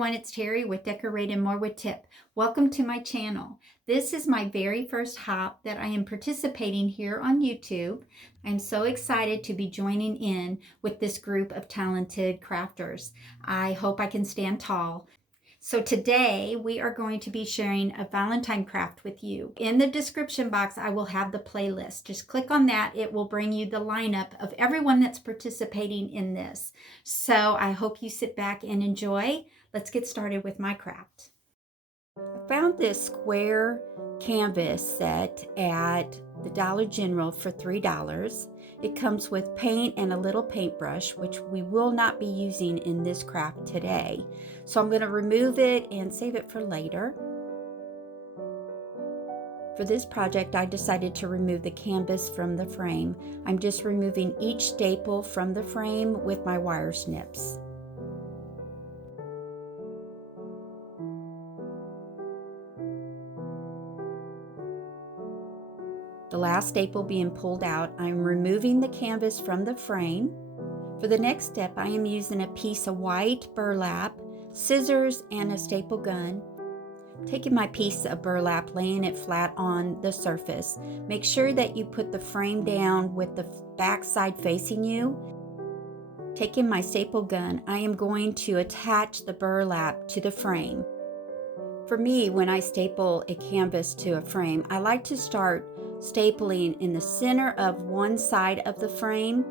everyone, it's Terry with Decorate and More with Tip. Welcome to my channel. This is my very first hop that I am participating here on YouTube. I'm so excited to be joining in with this group of talented crafters. I hope I can stand tall. So today we are going to be sharing a Valentine craft with you. In the description box, I will have the playlist. Just click on that. It will bring you the lineup of everyone that's participating in this. So I hope you sit back and enjoy. Let's get started with my craft. I found this square canvas set at the Dollar General for $3. It comes with paint and a little paintbrush, which we will not be using in this craft today. So I'm going to remove it and save it for later. For this project, I decided to remove the canvas from the frame. I'm just removing each staple from the frame with my wire snips. The last staple being pulled out, I'm removing the canvas from the frame. For the next step, I am using a piece of white burlap, scissors, and a staple gun. Taking my piece of burlap, laying it flat on the surface. Make sure that you put the frame down with the back side facing you. Taking my staple gun, I am going to attach the burlap to the frame. For me, when I staple a canvas to a frame, I like to start stapling in the center of one side of the frame.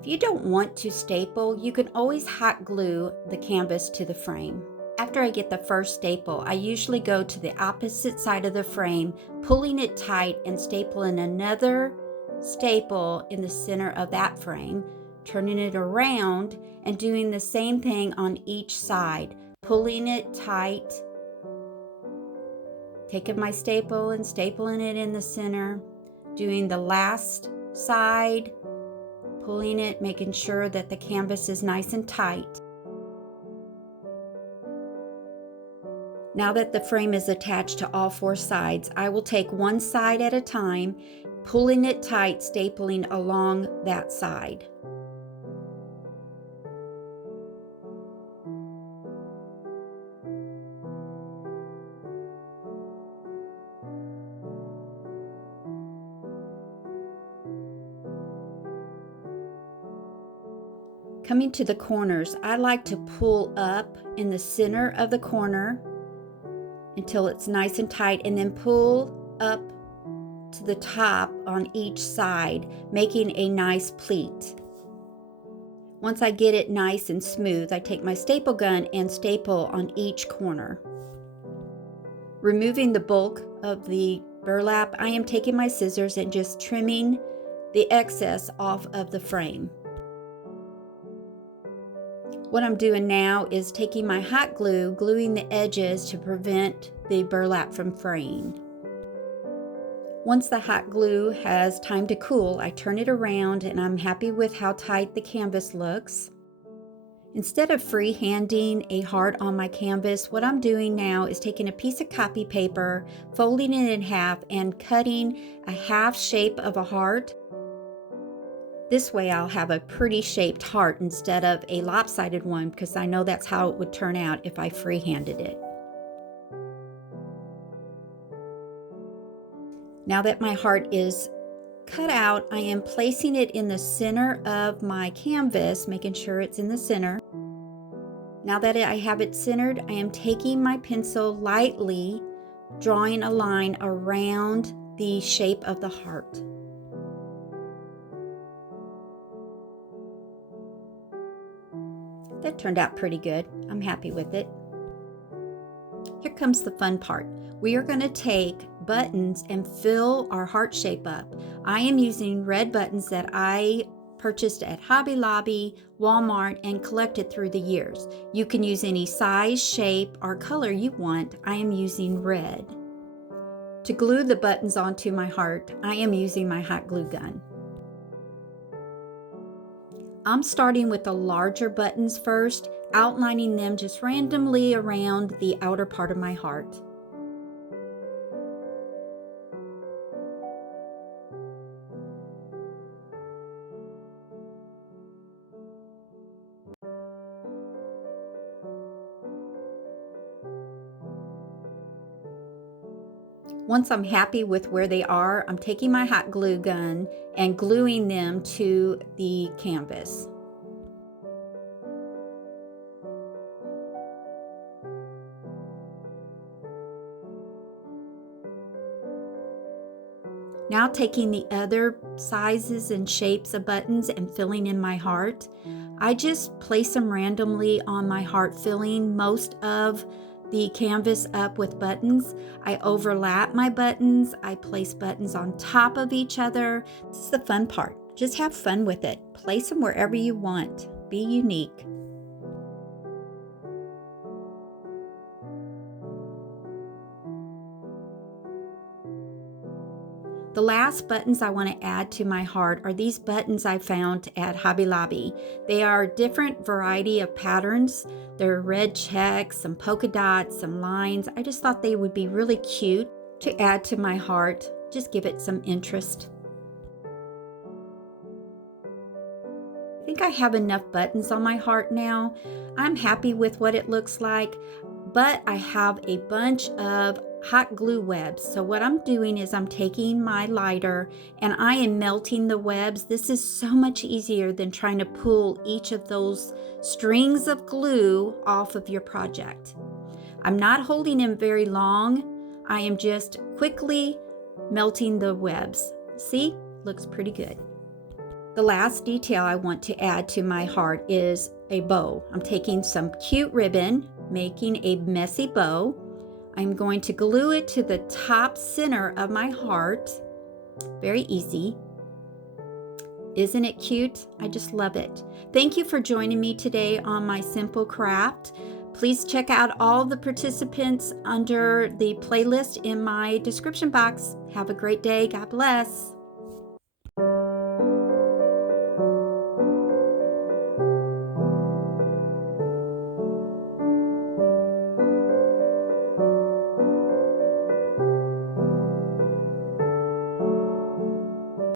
If you don't want to staple, you can always hot glue the canvas to the frame. After I get the first staple, I usually go to the opposite side of the frame, pulling it tight and stapling another staple in the center of that frame, turning it around and doing the same thing on each side, pulling it tight, taking my staple and stapling it in the center, doing the last side, pulling it, making sure that the canvas is nice and tight. Now that the frame is attached to all four sides, I will take one side at a time, pulling it tight, stapling along that side. Coming to the corners, I like to pull up in the center of the corner until it's nice and tight, and then pull up to the top on each side, making a nice pleat. Once I get it nice and smooth, I take my staple gun and staple on each corner. Removing the bulk of the burlap, I am taking my scissors and just trimming the excess off of the frame. What I'm doing now is taking my hot glue, gluing the edges to prevent the burlap from fraying. Once the hot glue has time to cool, I turn it around and I'm happy with how tight the canvas looks. Instead of freehanding a heart on my canvas, what I'm doing now is taking a piece of copy paper, folding it in half, and cutting a half shape of a heart. This way I'll have a pretty shaped heart instead of a lopsided one, because I know that's how it would turn out if I freehanded it. Now that my heart is cut out, I am placing it in the center of my canvas, making sure it's in the center. Now that I have it centered, I am taking my pencil lightly, drawing a line around the shape of the heart. That turned out pretty good. I'm happy with it. Here comes the fun part. We are going to take buttons and fill our heart shape up. I am using red buttons that I purchased at Hobby Lobby, Walmart, and collected through the years. You can use any size, shape, or color you want. I am using red. To glue the buttons onto my heart, I am using my hot glue gun. I'm starting with the larger buttons first, outlining them just randomly around the outer part of my heart. Once I'm happy with where they are, I'm taking my hot glue gun and gluing them to the canvas. Now taking the other sizes and shapes of buttons and filling in my heart, I just place them randomly on my heart, filling most of the canvas up with buttons. I overlap my buttons. I place buttons on top of each other. This is the fun part. Just have fun with it. Place them wherever you want. Be unique. The last buttons I want to add to my heart are these buttons I found at Hobby Lobby. They are a different variety of patterns. They're red checks, some polka dots, some lines. I just thought they would be really cute to add to my heart. Just give it some interest. I think I have enough buttons on my heart now. I'm happy with what it looks like, but I have a bunch of hot glue webs. So what I'm doing is I'm taking my lighter and I am melting the webs. This is so much easier than trying to pull each of those strings of glue off of your project. I'm not holding them very long. I am just quickly melting the webs. See, looks pretty good. The last detail I want to add to my heart is a bow. I'm taking some cute ribbon, making a messy bow. I'm going to glue it to the top center of my heart. Very easy. Isn't it cute? I just love it. Thank you for joining me today on my simple craft. Please check out all the participants under the playlist in my description box. Have a great day. God bless.